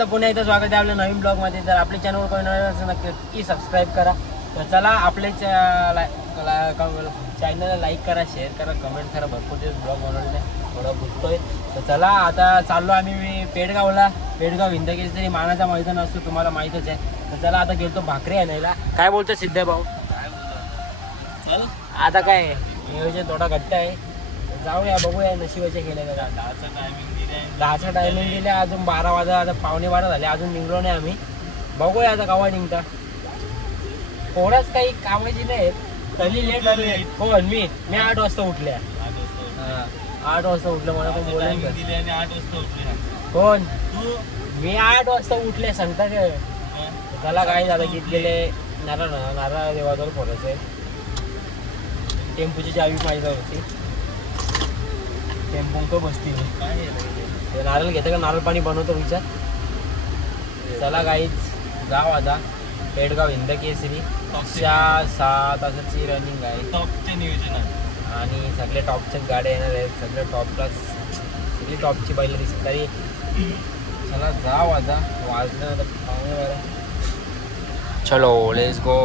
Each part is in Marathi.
सर्वांचं पुन्हा एकदा स्वागत आहे आपल्या नवीन ब्लॉगमध्ये. जर आपल्या चॅनलवर कोणी नवीन असेल नक्की सबस्क्राईब करा. तर चला आपल्या चॅनलला लाईक करा, शेअर करा, कमेंट करा. भरपूर दिवस ब्लॉग बनवले थोडं बुकतोय. तर चला आता चाललो आम्ही पेडगावला. पेडगाव हिंदकेसरी मानाचा मैदान असतो, तुम्हाला माहीतच आहे. तर चला आता गेलतो भाकरी आणायला. काय बोलतो सिद्धे भाऊ? चल आता काय नियोजन थोडा घट्ट आहे, जाऊया बघूया नशिबाच्या केल्या का. 10चा टायमिंग दिले, अजून 12 वाजा, आता 11:15 झाले, अजून निघलो नाही आम्ही. बघूया आता केव्हा निघता. पोराच काही कामाची नाही, तरी लेट झाली. हो मी 8 वाजता उठल्या. 8 वाजता उठलं, मला पण बोलेन. 8 वाजता उठले कोण? मी 8 वाजता उठले सांगता का. चला काय झालं, गीत गेले नारळ देवाजवळ पोरायचं आहे. टेम्पूची चावी पाहिजे होती, टेम्पो तो बसती. काय नारळ घेतं का नारळ पाणी बनवतो विचार. चला गाईच जाऊ आता. पेडगाव हिंदकेसरी 6 तासाची रनिंग आहे. टॉपचे नियोजन आहे आणि सगळे टॉपच्या गाड्या येणार आहेत. सगळे टॉपला सगळी टॉपची बैल दिसत तरी. चला जाऊ आता, वाजलं आता 11:15. चलो लेट्स गो.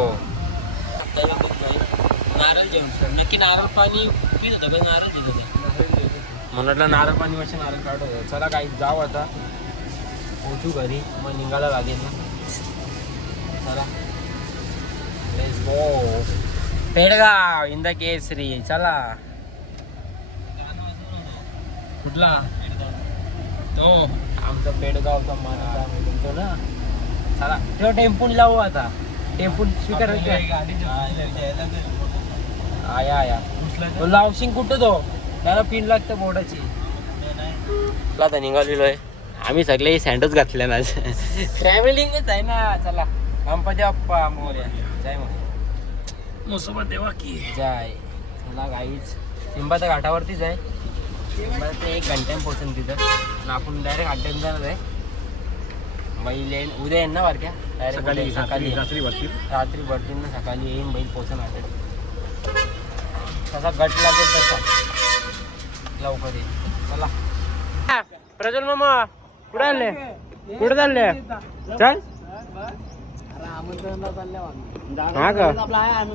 नारळ जेवण नक्की नारळ पाणी पित होतं का? नारळ पित होतं म्हटलं, नारळ पाणी वर्ष नारळ काढत होतं. चला काही जाऊ आता, पोचू घरी, मग निघायला लागेल ना. चला लेट्स गो. पेडगाव हिंदकेसरी. चला कुठला तो आमचा पेडगावचा मानाचा म्हणतो ना. चला तेव्हा टेम्पून लावू आता. टेम्पून स्वीकार आया लावशिंग कुठं तो, त्याला पिन लागतं बोर्डाची. आता निघालेलो आहे आम्ही, सगळे सँडच घातले ना. ट्रॅव्हलिंगच आहे ना. चला गणपती बाप्पा मोरया. जय मुसोबत देवा की जय. चला गाईच सिंबाच्या घाटावरतीच आहे. सिंबाचं 1 घंट्यानं पोहोचेल तिथं, आणि आपण डायरेक्ट अड्ड्यात जाणार आहे. बैल उद्या येईन ना बारक्या, डायरेक्ट सकाळी रात्री भरतील ना. सकाळी येईन बैल पोचन असेल तसा गट लागेल तसा लवकर येईल. चला प्रज्वल मामा कुठे आले? कुठे चालले? चल हा का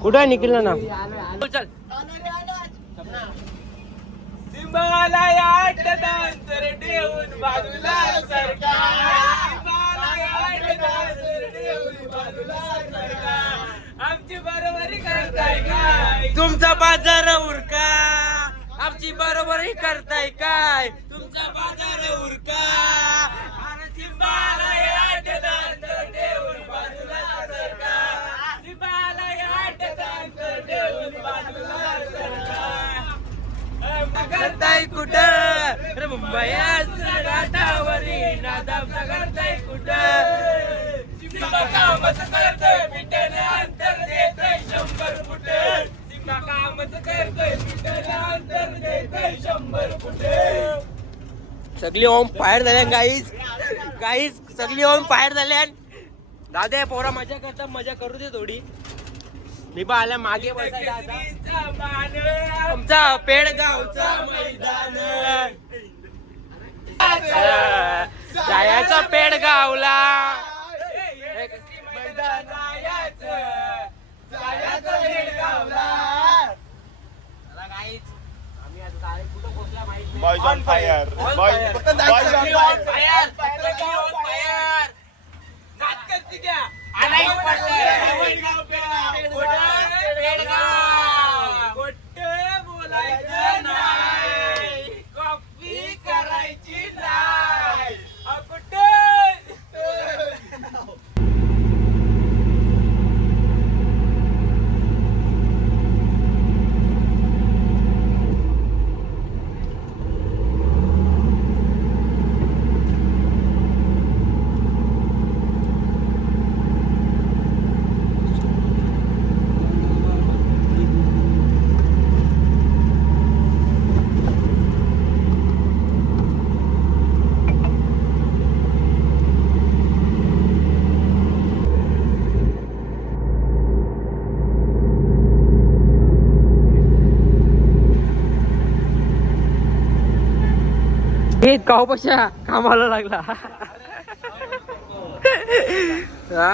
कुठे निघिल ना. चल आमची बरोबरी करताय काय? तुमचा बाजार उरका. आमची बरोबरी करताय काय? तुमचा बाजार उरका. अरे सिंबाला याट दांत ठेवून बाजूला सरका. सिंबाला याट दांत ठेवून बाजूला सरका. करताय कुठं रे मुंबईच घाटावरी नादामचा करताय कुठं. सिंबा कामच करतोय पिठ्याने अंतर देतोय 100 फुट. सिंबा कामच करतोय पिठ्याने अंतर देतोय 100 फुट. सगळी ओम फायर झाल्या गाईज सगळी ओम फायर झाल्या. दादा पोरा मजा करता, मजा करू दे थोडी. मी बा आल्या मागे बसायला आता. आमचा पेडगावचा मैदान जायचा पेडगावला. Boys on fire. बोलायचं नाही, कॉपी करायची नाही. हे कावपशा कामाला लागला. हा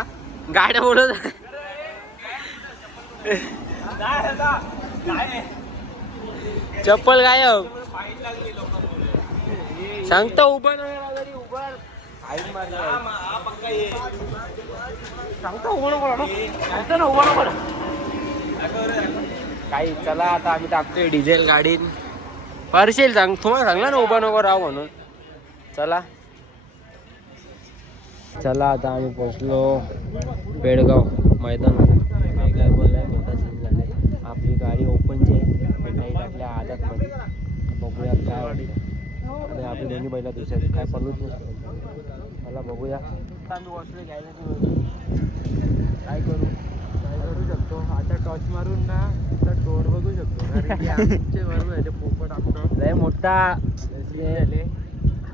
गाड्या बोलत चप्पल गायब सांगतो उभा नाही उभा सांगतो उभा नको उभा नको काही चला आता आम्ही टाकतोय डिझेल गाडीत पार्सेल सांग तुम्हाला सांगला ना उभा नको राव म्हणून चला चला आता आम्ही पोचलो पेडगाव मैदानात मोठा सीन झालाय आपली गाडी ओपनची आहे नाही टाकल्या आदातमध्ये बघूया काय वाटतं आणि आपली दोन्ही बैला दुसऱ्या काय पडूच नाही मला बघूया आम्ही वॉशला घ्यायला काय करू शकतो आता टॉर्च मारून ना तर डोर बघू शकतो बरोबर पोपट असतो लय मोठा झाले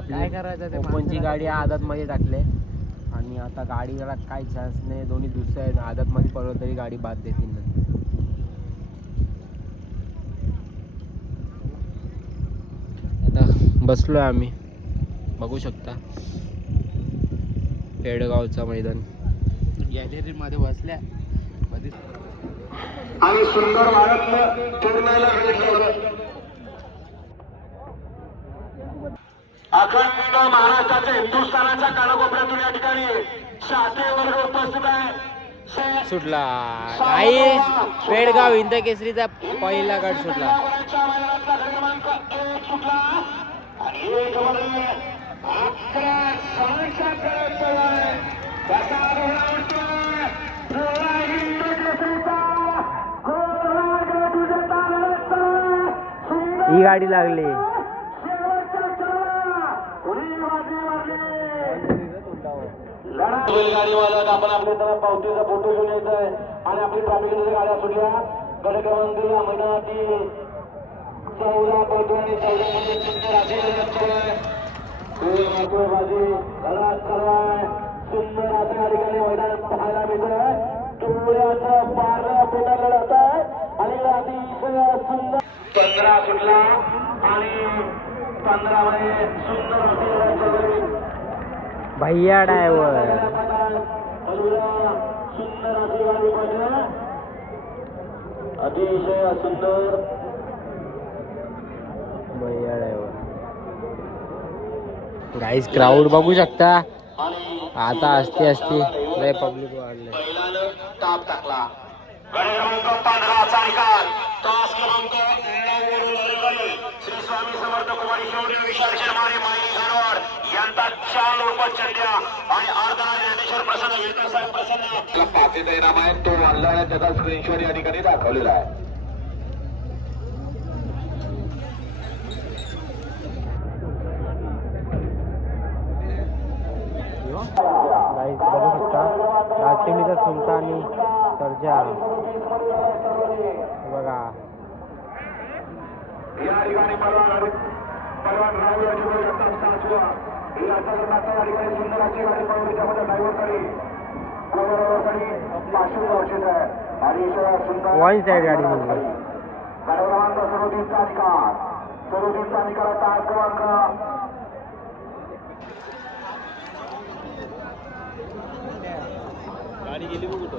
काय करायचं ते ओपनची गाडी आदात मध्ये टाकले आणि आता गाडीला काय चान्स नाही दोन्ही दुसऱ्या आदात मध्ये पडलं तरी गाडी बाद देतील नंतर आता बसलोय आम्ही बघू शकता पेडगावचं मैदान गॅलरी मध्ये बसल्या आणि सुंदर भारतनं तरुणाला अखंड महाराष्ट्राच्या हिंदुस्थानाच्या कानाकोपऱ्यातून या ठिकाणी शाते वर्ग उपस्थित आहे सुटला काही पेडगाव हिंद केसरीचा पहिला गट सुटला क्रमांक 1 सुटला आणि 1 मध्ये 11 सहाच्या खेळाचा आहे त्याचा आवडतोय हिंद केसरीचा ही गाडी लागली बैलगाडीवाला आपण आपल्या जवळ पावतीचा फोटो घेऊन यायचंय आणि आपली ट्रॅफिकच्या गाड्या सुटल्या गड क्रमांक मैदानातील 14 पैठण आणि 14 मध्ये सुंदर अशी बाजी घरात चालवाय सुंदर असं या ठिकाणी मैदान पाहायला मिळतोय डोळ्याचं पारं पोटाला लढत आहे आणि अतिशय सुंदर 15 सुटला आणि 15 मध्ये सुंदर अशी भैया ड्रायव्हर सुंदर अशी गाडी पाहिजे अतिशय सुंदर भैया ड्रायव्हर गाईस क्राऊड बघू शकता आता असते लय पब्लिक वाढले बैलानं टाप टाकला गड क्रमांक 15 चा निकाल तास क्रमांक 9 वरून आलेले श्री स्वामी समर्थ कुमारी शौर्य विशाल शर्माने माई घाणवाड यांचा 4 लोक चंद्या आणि अर्धना ज्ञानेश्वर प्रसन्न येता साहेब प्रसन्न पाचेचा इनाम आहे तो आणला आहे त्याचा स्क्रीनशॉट या ठिकाणी दाखवलेला आहे गाईस बघू शकता राजकीमीचा सुलतानी सर्जा बघा या ठिकाणी परवान राव याची बघू शकता सासवा या ठिकाणी सुंदर अशी गाडी पळवली त्यामध्ये ड्रायव्हरसाठी पाचशे गरजेचं आहे आणि सुंदर वन साइड गाडी म्हणजे क्रमांक 37 चा अधिकार 37 चा अधिकार तास क्रमांक गाडी गेली बघू तो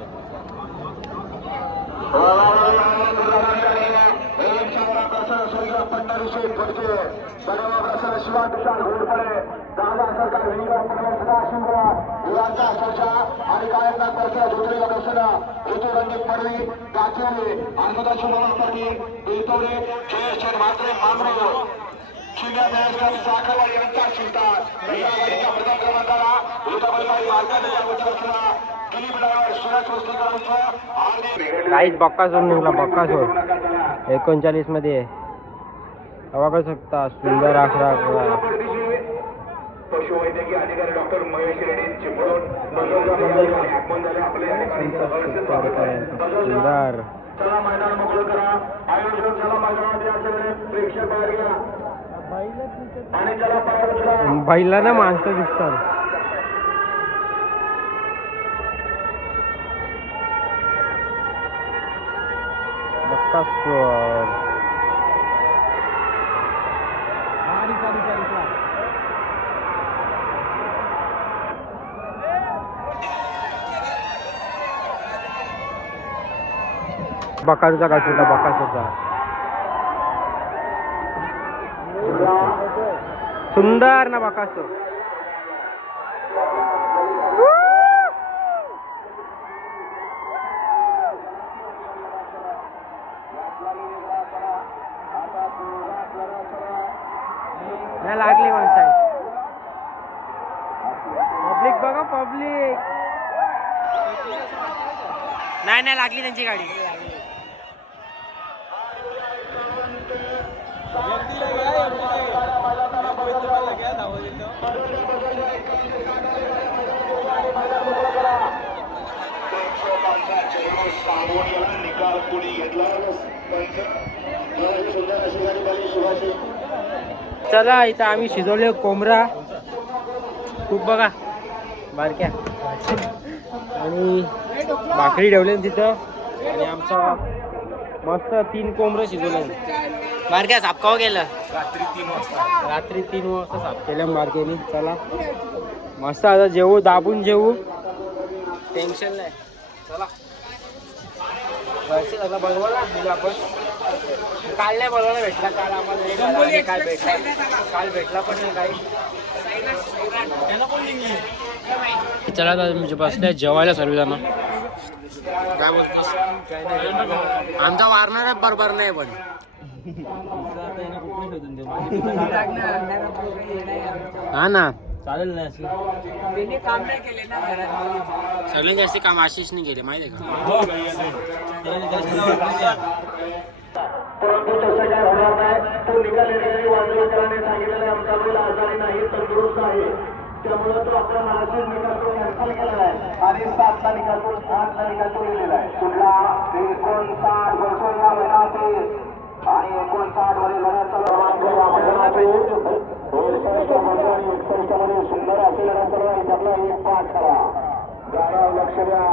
आणि कायदा करता जोडलेला दर्शना ऋतुरंजित पडवी गाजवले अन्नदाची मनासाठी बेतवडे जयश्चंद म्हात्रे मांजरोड शिंद्या महेश्वर साखरवाडी यांचा शिवतात या गाडीच्या प्रथम क्रमांकाला ऋतुबलबाई मार्गाने दर्शना दिलीप ड्रायव्हर सुरेश वस्तीकरांचं गाईस बक्कासोर निघला बक्कासोर 39 मध्ये बघू शकता सुंदर आकडा पशुवैद्यकीय अधिकारी डॉक्टर महेश रेड्डी चिपळूण सुंदर चला मैदान मोकळं करा आयोजक चला मैदानात या सगळे प्रेक्षक बाहेर घ्या आणि चला पाया बैलांना माणसं दिसतात बक्कासोर बकासूरचा गाठ सुटला बकासूरचा. सुंदर ना बकासूर. नाही लागली माणसा. पब्लिक बघा पब्लिक. नाही नाही लागली त्यांची गाडी. निकाल कुणी घेतला. चला इथं आम्ही शिजवले कोंबरा खूप बघा बारक्या आणि भाकरी ठेवले तिथं आणि आमचा मस्त 3 कोंबरं शिजवले. बारक्या साप कवा गेलं. रात्री 3 वाजता साफ केलं बारक्यानी. चला मस्त आता जेवू दाबून जेवू टेन्शन नाही. चला आता बनवला म्हणजे आपण काल नाही बनवायला भेटला. काल आम्हाला काय भेटला काल भेटला पण नाही काही. चला आता म्हणजे बसल्या जेवायला सर्वजण. आमचा वारणार बरोबर नाही पण हा ना चालेल ना. सगळे जास्त काम आशिष नाही केले माहिती आहे परंतु तसं काय होणार नाही. तो निघालेले वाजवेकरांनी सांगितलेलं आमचा बैल आजारी नाही तंदुरुस्त आहे. त्यामुळे तो आपल्या मानसिक निकाल कॅन्सल केलेला आहे आणि 7ला निकाल 8ला निकाल लिहिलेला आहे. कुठला 59 वर्ष या मैदानातील आणि 59 मध्ये लढ्याचा क्रमांक या मैदानातील 61 मध्ये सुंदर असे लढत चालू आहे. त्यातला 1-5 करा गाड्या लक्ष द्या.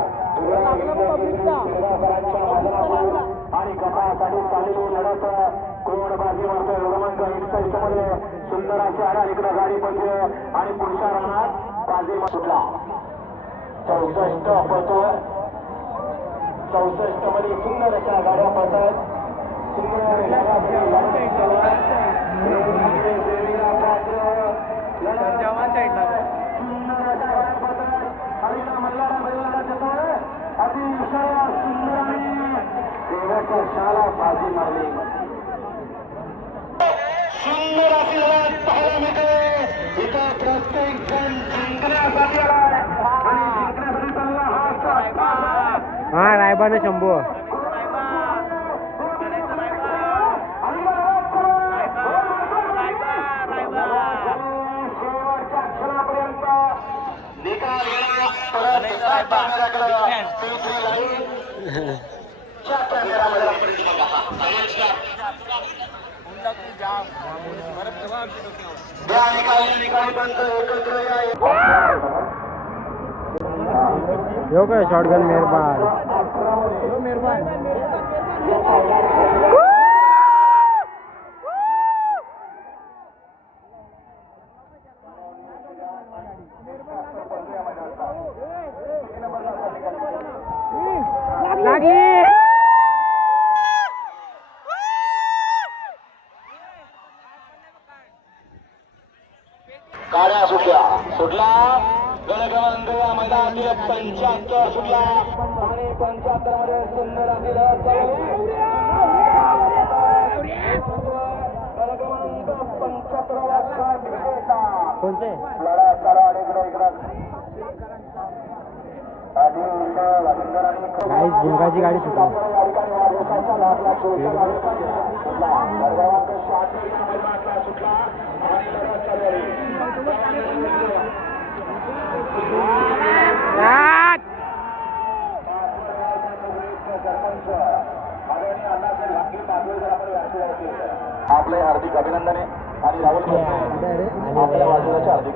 आणि गटासाठी चाललेली लढत कोण बाजी मारतोय. क्रमांक 61 मध्ये सुंदर अशी आला इकडे गाडी पडते आणि पुढच्या रानात बाजी सुटला. 64 पळतोय. 64 मध्ये सुंदर अशा गाड्या पडतात. शाळा बाजी मारली. सुंदर अशी लढत पाहायला मिळते. इथं प्रत्येक जण जिंकण्यासाठी आलाय आणि जिंकण्यासाठी चालला हा रायबाने शंभू. शेवटच्या क्षणापर्यंत निकाल यो काय शॉटगन मेहरबान. लागली. गाड्या सुटला गड क्रमांक या मैदानातील 75 सुटला आणि 75 मध्ये सुंदर अशी लढत चालू. गड क्रमांक 75 वाजता विजेता कोणते लढत चालू आणि इकडे जिंकाची गाडी सुटली. आपले हार्दिक अभिनंदने आणि राहुल आपल्या वाढदिवसाच्या हार्दिक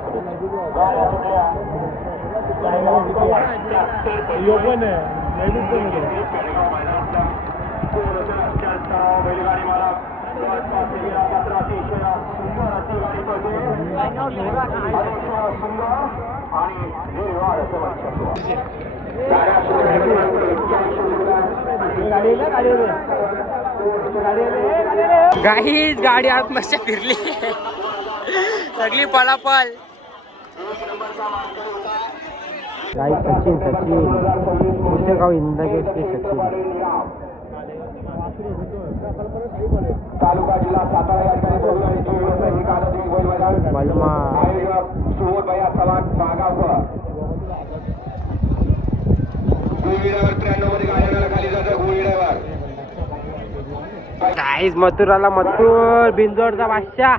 बैलगाडी मालक सुंदर आणि निर्वाळ असं म्हणू शकतो. गाईच गाडी आतमध्ये फिरली सगळी पळापळ. गाई सचिन पुस्तकाव इंदागे सचिन तालुका जिल्हा सातारा या बलमा सुबोधभैया चव्हाण मागावकर 93 मध्ये गाड्याला खाली जातं गोळी ड्रायव्हर. गाईच मथुराला मथुर बिंजोडचा बादशाह.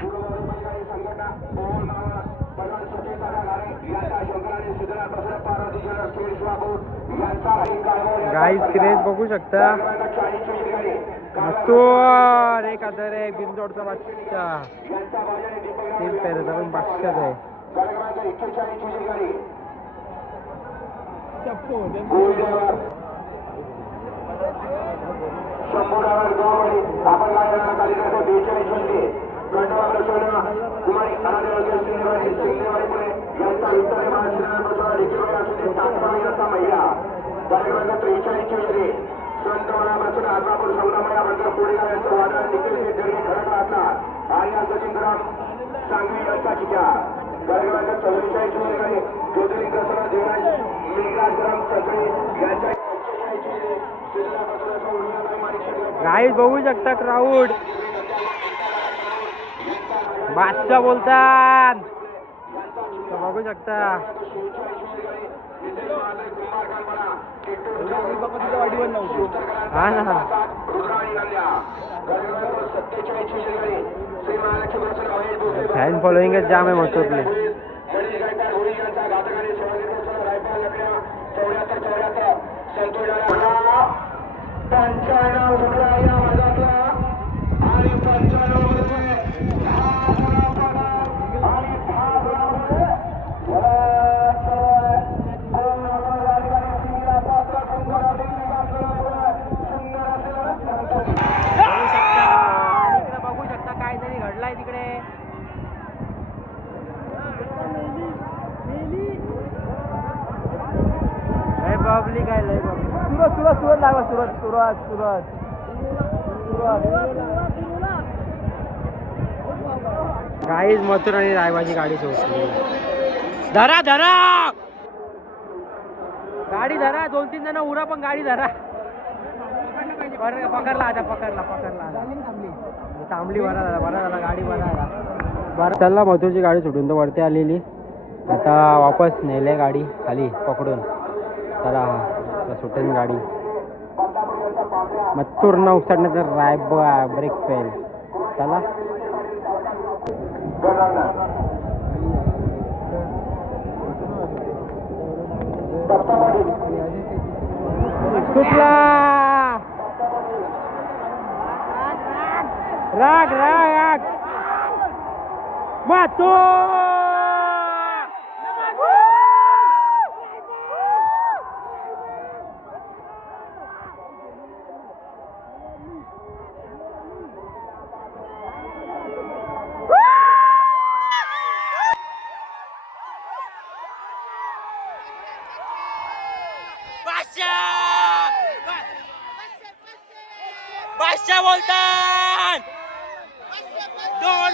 गाईच क्रेज बघू शकता. मथुर एक आदर आहे बिंजोडचा बादशाह. 3 पेरेचा पण बादशाह आहे. आपण गाड्याला खाली जातो 42 मध्ये कुमारी यांचा उत्तर महाराष्ट्राचा महिला कार्यक्रमाचा 43 मध्ये संत मनापासून आत्मापूर संग्रामया मंत्र पुढे यांचं वादळ निखिल शेट्टी खरडला असणार आणि या सचिनराम सांगवी यांचा चिका कार्यक्रमाच्या 44 मध्ये ज्योतिर्लिंग दसरा देवराज मेघराजराम सत्रे यांच्या गाईच बघू शकता क्राऊड. बादशाह बोलतात बघू शकता. हा ना फॅन फॉलोईंगच जाम आहे मथुरले. बघू शकता काहीतरी घडलाय तिकडे. लय पब्लिक आहे लय पब्लिक. सुरत लागला सुरत. गाईच मथुर आणि रायबाची गाडी सोडली. धरा गाडी धरा. 2-3 जण उरा पण गाडी धरा. पकडला आता थांबली. बरा झाला गाडी बरं. चला मथुरची गाडी सुटून तर वरती आलेली. आता वापस नेले गाडी खाली पकडून. चला सुटेन गाडी. मथुर न उचडण्याचा रायबा ब्रेक फेल. चला सुटला. राग मथुर. बादशाह बोलतात. 2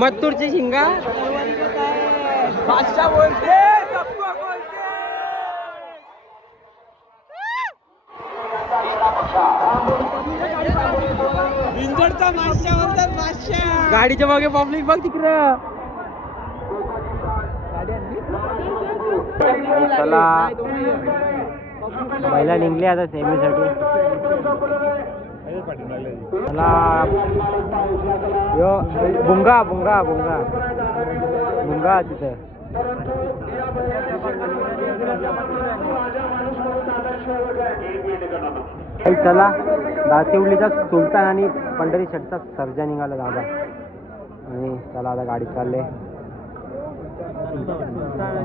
मथुरची शिंगा. बादशाह बोलते. बिंजोडचा बादशाह बोलतात. बादशाह गाडीच्या मागे पब्लिक बघ तिकडं. चला पहिला निघले आता सेमीसाठी. चला यो भुंगा तिथं. चला दातिवलीचा सुलतान आणि पंढरी शेठचा सर्जा निघाला दादा. आणि चला आता गाडी चालले.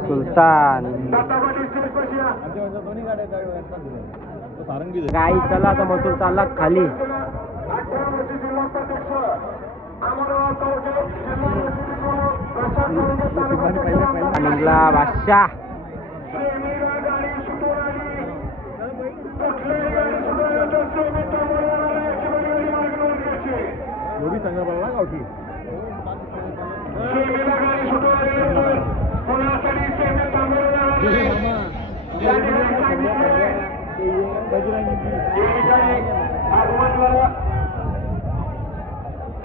सुलतान सारंगी गाई चला आता मथुर चालला खाली. निघला बादशाह. एवढी सांगा बघा गावठी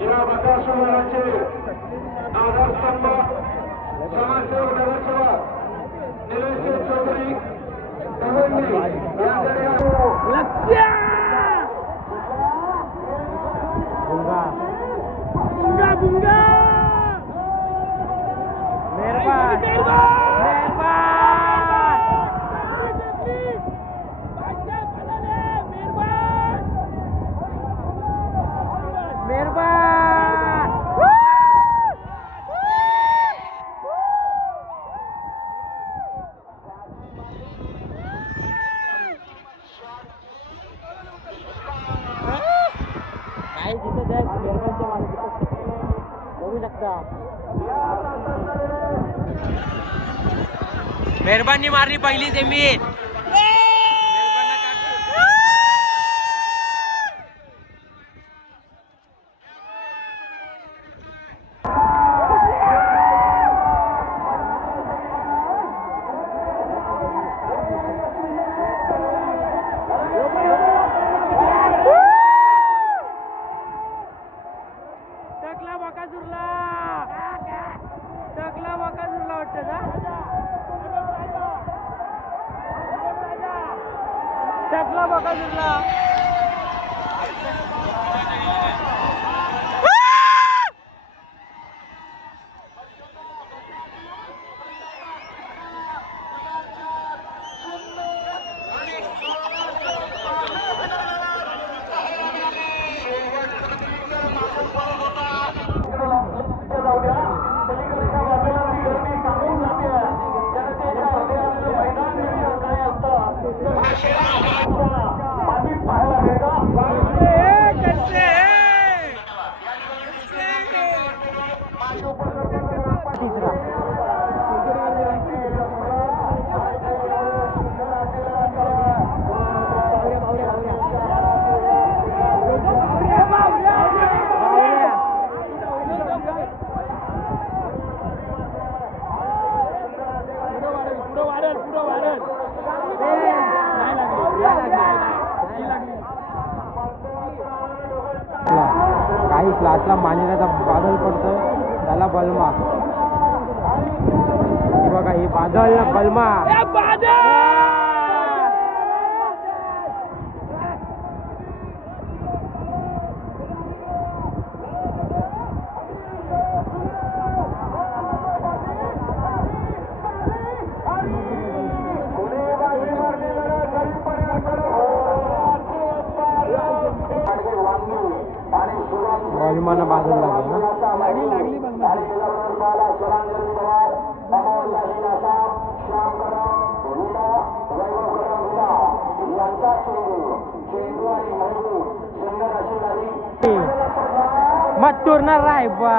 या मतदारसंघाचे आधारस्तंभ समाजसेवक नगरसेवक निलेश चौधरी मेहरबानी मारली पहिली सेमी. काही लास्टला मानेराचा बादल पडतोय त्याला बलमा. ही बघा ही बादल बलमा. बलमाना बादल लागला ना. मथुर ना रायबा.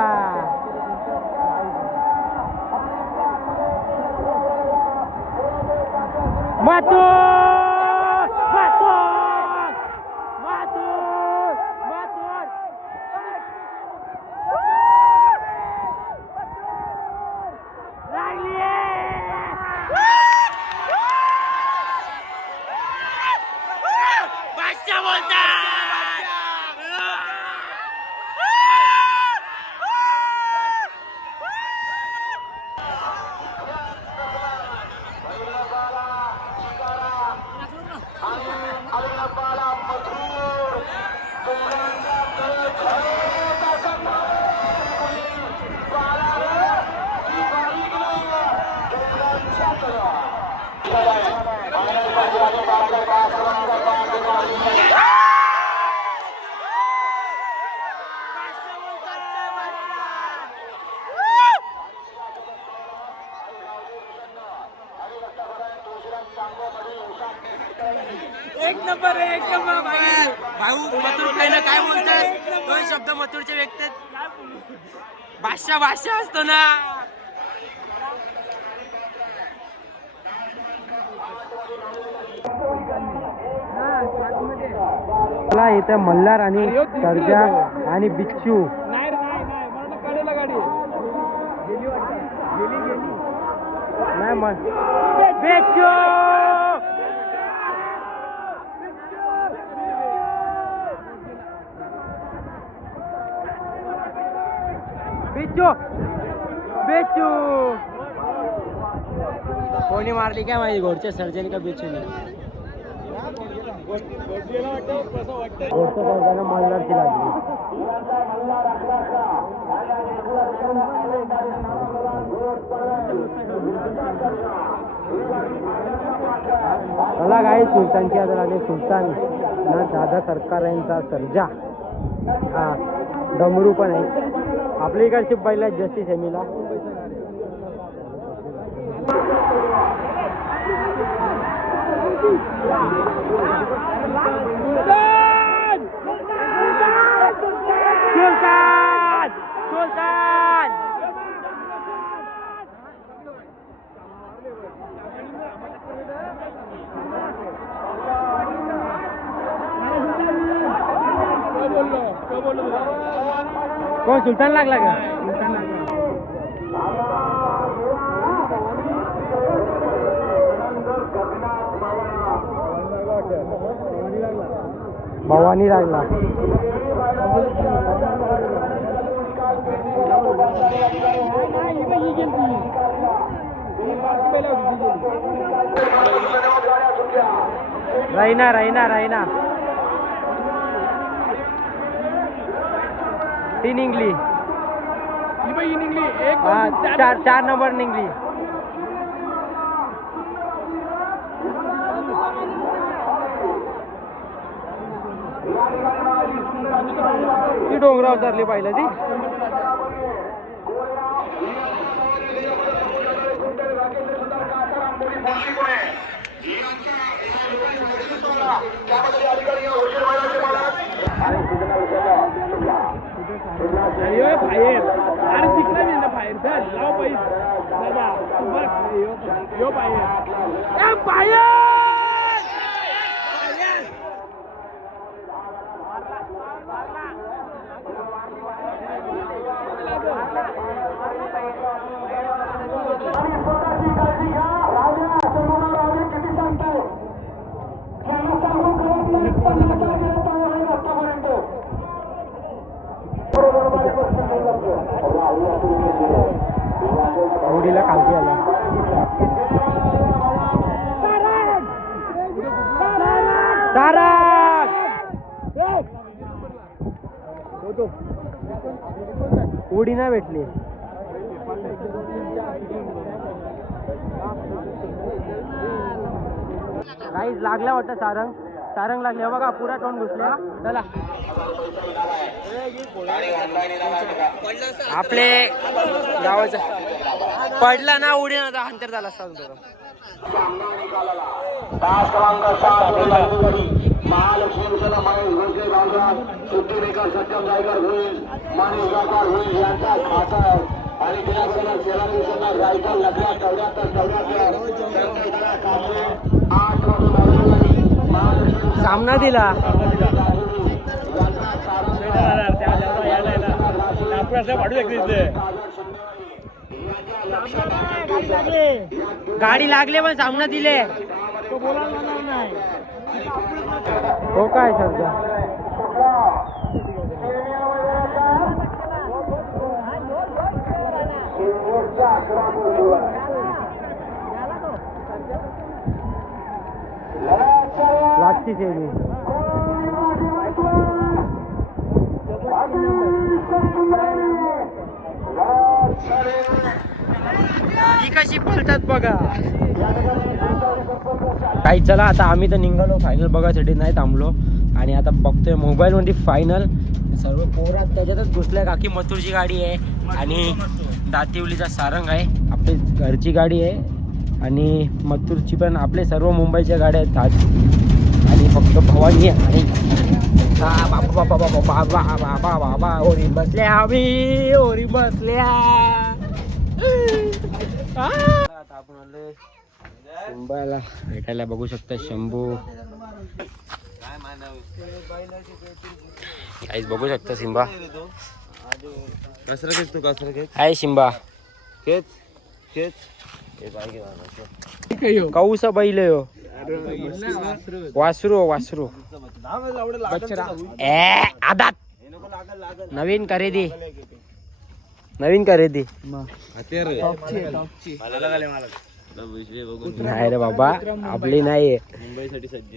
एक नंबर भाऊ मथुर पहिलं काय बोलतोय? दोन शब्द मथुरचे व्यक्त भाषा असतो ना. मला इथे मल्हार आणि सर्जा आणि बिच्छू नाही बिच्छू बिच्छू बिच्छू कोणी मारली काय माहिती घोडच्या सर्जन का बिच्छूने घोडच्या मल्हारची लागली. चला काय सुलतानची आता लागले सुलतान ना दादा सरकार यांचा सर्जा हा डमरू पण आहे. आपल्या इकडची पहिला जस्टिस सेमीला कोण सुलतान लागला का? भवानी लागला. रायना ती निघली. चार नंबर निघली. ती डोंगरावर उतरली पाहिलं ती. उडीला खालती आला. उडी ना भेटली. काहीच लागला वाटतं. सारंग लागले बघा. पुरा तोंड घुसला. चला आपले गावाचा पडला ना उडी ना अंतर झाला सांगतो. तास क्रमांक 7 महालक्ष्मी महेश घोषले गावजात सुट्टी मेकर सत्यम जायकर होईल माणिक गायकवाड होईल यांचा खाता आणि त्याबरोबर सेवानिवृत्त रायकर लग्नात 74 कांबळे 8 सामना दिला. गाडी लागले पण सामना दिले. हो काय सध्या लागती सेमी. ही कशी पलतात बघा. काही चला आता आम्ही तर निघालो फायनल बघायसाठी. नाही थांबलो आणि आता बघतोय मोबाईल मध्ये फायनल. सर्व पोरात त्याच्यातच घुसल्या. काकी मथुरची गाडी आहे आणि दातिवलीचा सारंग आहे. आपली घरची गाडी आहे आणि मथुरची पण. आपले सर्व मुंबईच्या गाड्या आहेत. आणि फक्त भवानी आणि बाबा बाबा बाबा बाबा बाबा बाबा ओरी बसल्या आम्ही ओरी बसल्या. आता आपण आलोय सिंबाला भेटायला. बघू शकता शंभू काहीच बघू शकता. सिंबा कसरा खेच तू कसरा खेच आहे. सिंबा खेच खेच कौस बैल हो. वासरू वासरू ए आदात. नवीन खरेदी नवीन खरेदी नाही रे बाबा आपली नाही. मुंबईसाठी सज्ज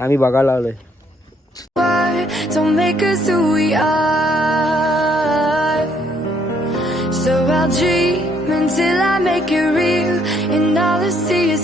आम्ही बघायला आलोय. Don't make us who we are. So I'll dream until I make it real, and all I see is